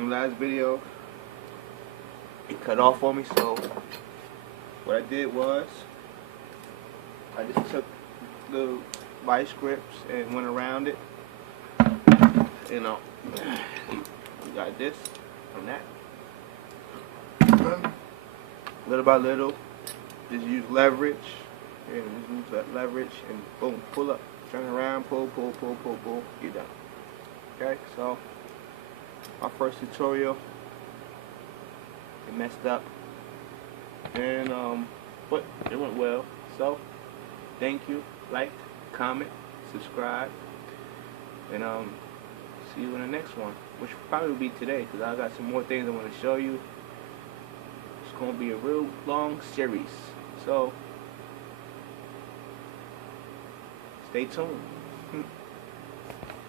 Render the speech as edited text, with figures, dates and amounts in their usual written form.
in the last video, it cut off on me, so what I did was I just took the vice grips and went around it. You know, we got this and that. Little by little, just use leverage, and just use that leverage, and boom, pull up, turn around, pull, pull, pull, pull, pull, you're done. Okay, so my first tutorial, it messed up, and but it went well. So thank you, like, comment, subscribe, and see you in the next one, which will probably be today, because I got some more things I want to show you. It's going to be a real long series, so stay tuned.